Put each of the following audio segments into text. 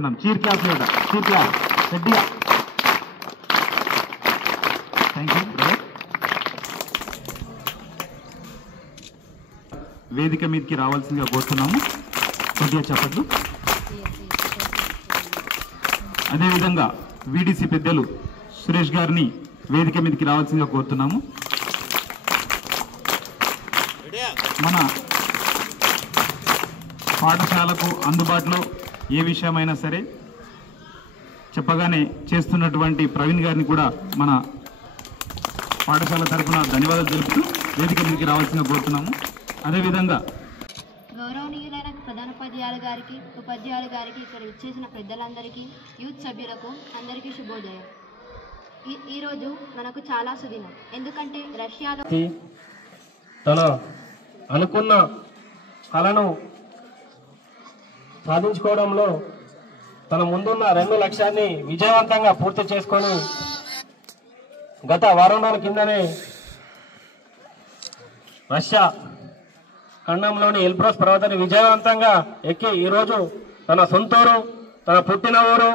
కోరుతున్నాం. Cheer class లేదా cheer class గట్టిగా. Thank you brother. వేదిక మీదకి రావాల్సిందిగా కోరుతున్నాము. కొద్దిగా చెప్పట్లు. అదేవిధంగా వీడీసీ పెద్దలు సురేష్ గారిని వేదిక మీదకి రావాల్సిందిగా కోరుతున్నాము. మన పాఠశాలకు అందుబాటులో ఏ విషయమైనా సరే చెప్పగానే చేస్తున్నటువంటి ప్రవీణ్ గారిని కూడా మన పాఠశాల తరఫున ధన్యవాదాలు తెలుపుతూ వేదిక మీదకి రావాల్సిందిగా కోరుతున్నాము. అదేవిధంగా గౌరవనీయులైన ప్రధానోపాధ్యాయుల గారికి, ఉపాధ్యాయుల గారికి, ఇక్కడ ఇచ్చేసిన పెద్దలందరికీ, యూత్ సభ్యులకు అందరికీ శుభోదయం. ఈరోజు మనకు చాలా సుదినం. ఎందుకంటే రష్యాలో తన అనుకున్న కళను సాధించుకోవడంలో తన ముందున్న 2 లక్ష్యాన్ని విజయవంతంగా పూర్తి చేసుకొని గత వారం రోజుల కిందనే రష్యా ఖండంలోని ఎల్బ్రస్ పర్వతాన్ని విజయవంతంగా ఎక్కి ఈరోజు తన సొంతూరు, తన పుట్టిన ఊరు,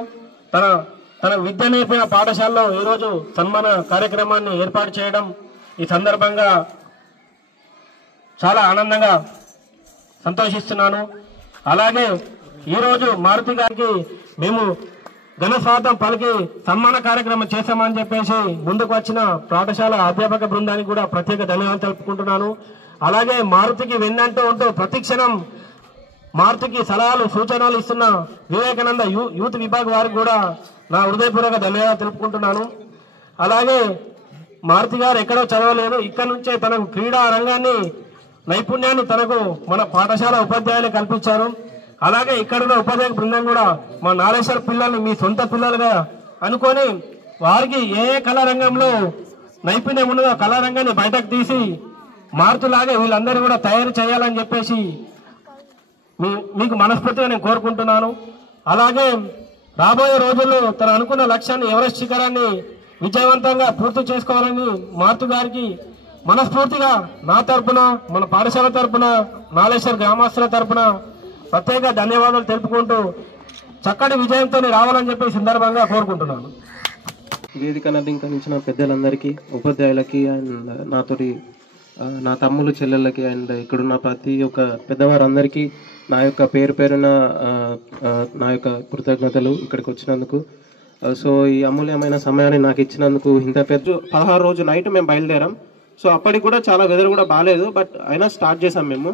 తన విద్య నేర్పిన పాఠశాలలో ఈరోజు సన్మాన కార్యక్రమాన్ని ఏర్పాటు చేయడం ఈ సందర్భంగా చాలా ఆనందంగా సంతోషిస్తున్నాను. అలాగే ఈరోజు మారుతి గారికి మేము ఘన స్వాగతం పలికి సన్మాన కార్యక్రమం చేశామని చెప్పేసి ముందుకు వచ్చిన పాఠశాల అధ్యాపక బృందానికి కూడా ప్రత్యేక ధన్యవాదాలు తెలుపుకుంటున్నాను. అలాగే మారుతికి వెన్నంటూ ఉంటూ ప్రతిక్షణం మారుతికి సలహాలు సూచనలు ఇస్తున్న వివేకానంద యూత్ విభాగ్ వారికి కూడా నా హృదయపూర్వక ధన్యవాదాలు తెలుపుకుంటున్నాను. అలాగే మారుతి గారు ఎక్కడో చదవలేదు, ఇక్కడ నుంచే తనకు క్రీడా రంగాన్ని నైపుణ్యాన్ని తనకు మన పాఠశాల ఉపాధ్యాయులు కల్పించారు. అలాగే ఇక్కడున్న ఉపాధ్యాయ బృందం కూడా మా నాలేశ్వర పిల్లల్ని మీ సొంత పిల్లలుగా అనుకొని వారికి ఏ కళారంగంలో నైపుణ్యం ఉన్నదో కళారంగాన్ని బయటకు తీసి మారుతులాగే వీళ్ళందరూ కూడా తయారు చేయాలని చెప్పేసి మీకు మనస్ఫూర్తిగా నేను కోరుకుంటున్నాను. అలాగే రాబోయే రోజుల్లో తను అనుకున్న లక్ష్యాన్ని ఎవరెస్ట్ శిఖరాన్ని విజయవంతంగా పూర్తి చేసుకోవాలని మారుతు గారికి మనస్ఫూర్తిగా నా తరపున, మన పాఠశాల తరపున, నాలేశ్వర గ్రామస్తుల తరపున ప్రత్యేక ధన్యవాదాలు తెలుపుకుంటూ చక్కటి విజయంతో రావాలని చెప్పి సందర్భంగా కోరుకుంటున్నాను. వేదికను అలంకరించిన పెద్దలందరికీ, ఉపాధ్యాయులకి అండ్ నాతోటి నా తమ్ములు చెల్లెళ్ళకి అండ్ ఇక్కడున్న ప్రతి ఒక్క పెద్దవారందరికీ నా యొక్క పేరున నా యొక్క కృతజ్ఞతలు ఇక్కడికి వచ్చినందుకు. సో ఈ అమూల్యమైన సమయాన్ని నాకు ఇచ్చినందుకు ఇంత పెద్ద 16 రోజు నైట్ మేము బయలుదేరాం. సో అప్పటికి కూడా చాలా వెదర్ కూడా బాగాలేదు, బట్ అయినా స్టార్ట్ చేసాం మేము.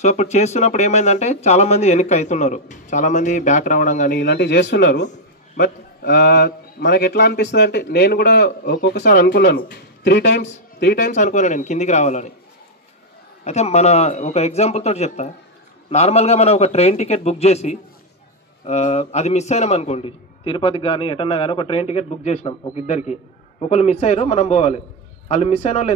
సో అప్పుడు చేస్తున్నప్పుడు ఏమైందంటే చాలామంది వెనక్కి అవుతున్నారు, చాలామంది బ్యాక్ రావడం కానీ ఇలాంటివి చేస్తున్నారు. బట్ మనకి ఎట్లా అనిపిస్తుంది అంటే నేను కూడా ఒక్కొక్కసారి అనుకున్నాను, త్రీ టైమ్స్ అనుకున్నాను నేను కిందికి రావాలని. అయితే మన ఒక ఎగ్జాంపుల్ తోటి చెప్తా. నార్మల్గా మనం ఒక ట్రైన్ టికెట్ బుక్ చేసి అది మిస్ అయినాం అనుకోండి, తిరుపతికి కానీ ఎటన్నా కానీ ఒక ట్రైన్ టికెట్ బుక్ చేసినాం ఒక ఇద్దరికి, ఒకళ్ళు మిస్ అయ్యారు, మనం పోవాలి. వాళ్ళు మిస్ అయిన వాళ్ళు